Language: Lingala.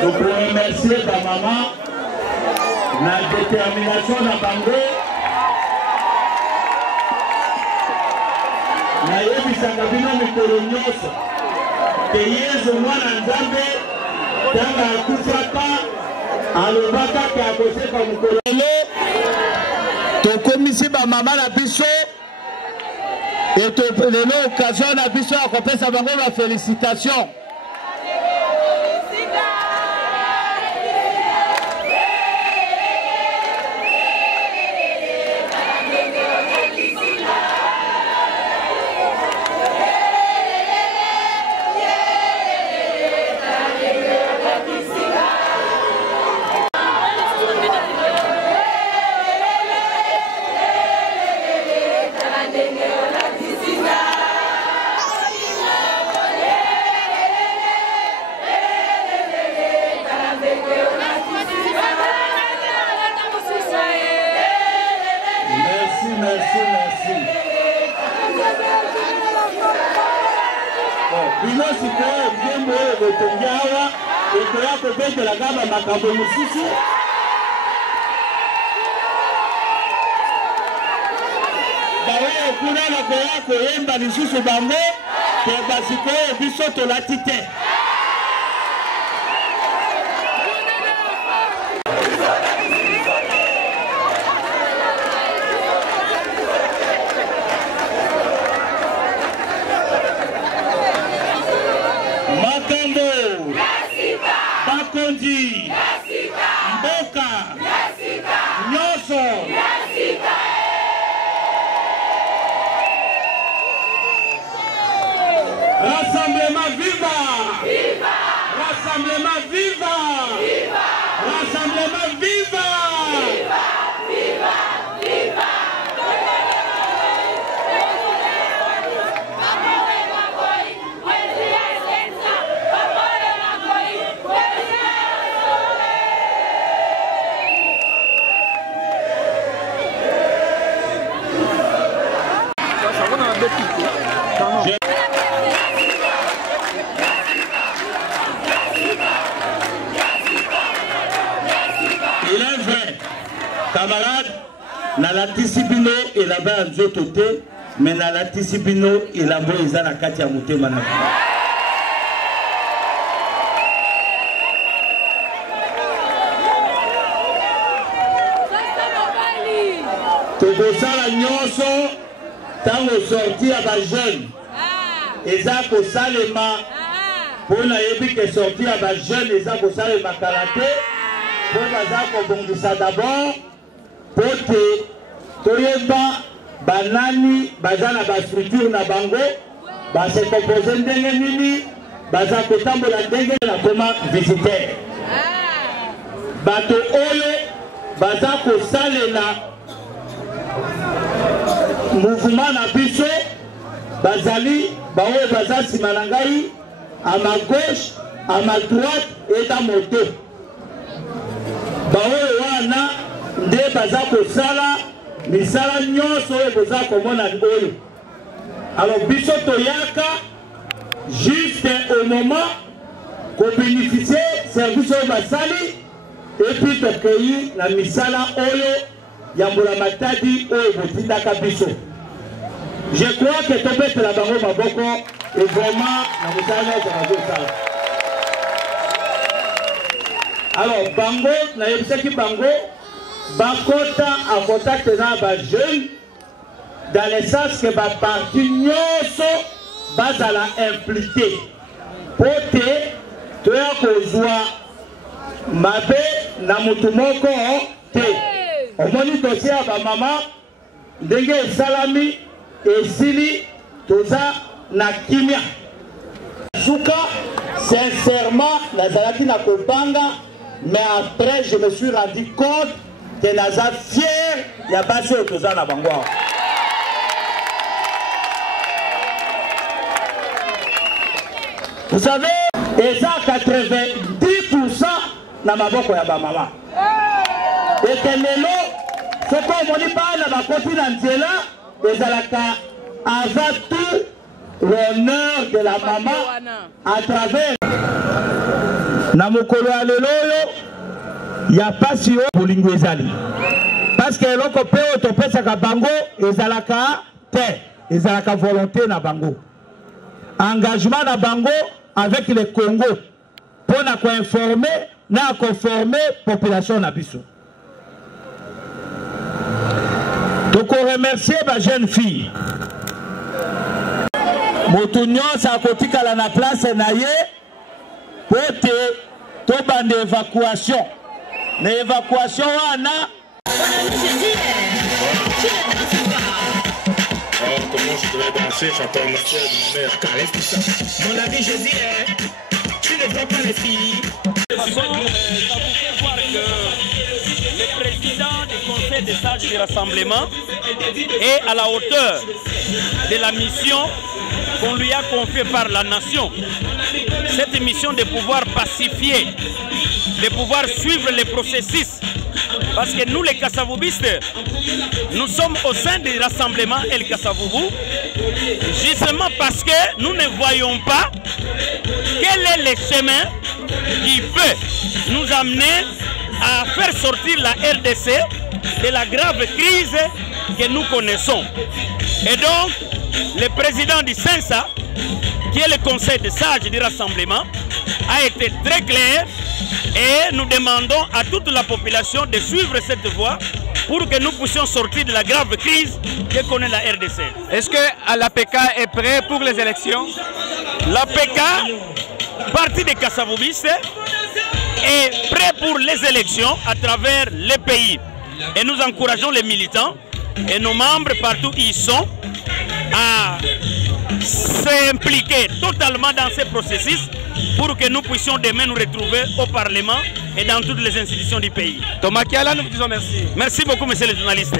Je peux remercier ta maman, la détermination de Bango. Na yebisaka bino mikolo nyonso te Yesu mwana Nzambe tanga akufaka alobaka ke akoseka mokolo tokomisi ba mama na biso et lelo occasion na biso akopesa bango ba félicitations. Rassemblement viva! Viva! Rassemblement viva! Viva! Rassemblement viva! Viva! Viva! Viva! Viva! camarade, na latisi bino elamba ya nzoto te, mais na latisi bino elamba eza na kati ya motema na bino. Tokosala nyonso tango sorti ya bajeune eza kosalema mpona yebi ke sorti ya bajeune eza kosalema kala te mpo baza kobongisa d'abord mpo te toyeba banani baza na bastructure na bango base compose ndenge nini baza kotambola ndenge na koma visiteur bato oyo baza kosalela mouvement na biso bazali baoyo baza nsima na ngai à ma gauche à ma droite et à moto baoyo wana nde baza kosala misala nyonso oyo boza komona oyo. Alors biso toyaka juste au moment kobénéficie service oyo basali et puis tokei na misala oyo ya mbula matadi oyo botindaka biso. Je crois que tobetela bango maboko et vraiment na mosala nyonso bazosala. Alors bango nayebisaki bango bakota en contact na bajeune dans le sens que baparti nyonso bazala impliqué po te toya kozwa mabe na mutu moko te. Omoni dossier ya bamama ndenge esalami esili toza na kimia suka. Sincèrement nazalaki na kopanga, mais après je me suis rendu compte que naza fier ya basi oyo toza na bango awa. Vous savez, eza 90% na maboko ya bamama. Et lelo soko omoni bana bakoti na nzela ezalaka avant tout l'honneur de la maman à travers na mokolo ya lelo oyo ya pasi oyo bolingo ezali. Parce que eloko pe oyo topesaka bango ezalaka te, ezalaka volonté na bango, engagement na bango avec le Congo pour na informer na conformer population na biso. Donc on remercie ma jeune fille. Moto nyonso akotikala na place na ye pote to bande évacuation. Na évacuation wana comment je devrais danser, j'entends ma soeur de ma mère. Caresse tout ça. Mon ami Jésus, tu ne vois pas les filles. Ça vous fait voir que le président du conseil des sages du rassemblement est à la hauteur de la mission qu'on lui a confiée par la nation. Cette mission de pouvoir pacifier, de pouvoir suivre les processus. Parce que nous les Kassavoubistes, nous sommes au sein du rassemblement El Kassavoubou, justement parce que nous ne voyons pas quel est le chemin qui peut nous amener à faire sortir la RDC de la grave crise que nous connaissons. Et donc, le président du CENSA, qui est le conseil des sages du rassemblement, a été très clair et nous demandons à toute la population de suivre cette voie pour que nous puissions sortir de la grave crise que connaît la RDC. Est-ce que l'APK est prêt pour les élections? L'APK, parti des Kassavoubistes, est prêt pour les élections à travers les pays. Et nous encourageons les militants et nos membres partout où ils sont à s'impliquer totalement dans ces processus pour que nous puissions demain nous retrouver au Parlement et dans toutes les institutions du pays. Thomas Kiala, nous vous disons merci. Merci beaucoup, monsieur le journaliste.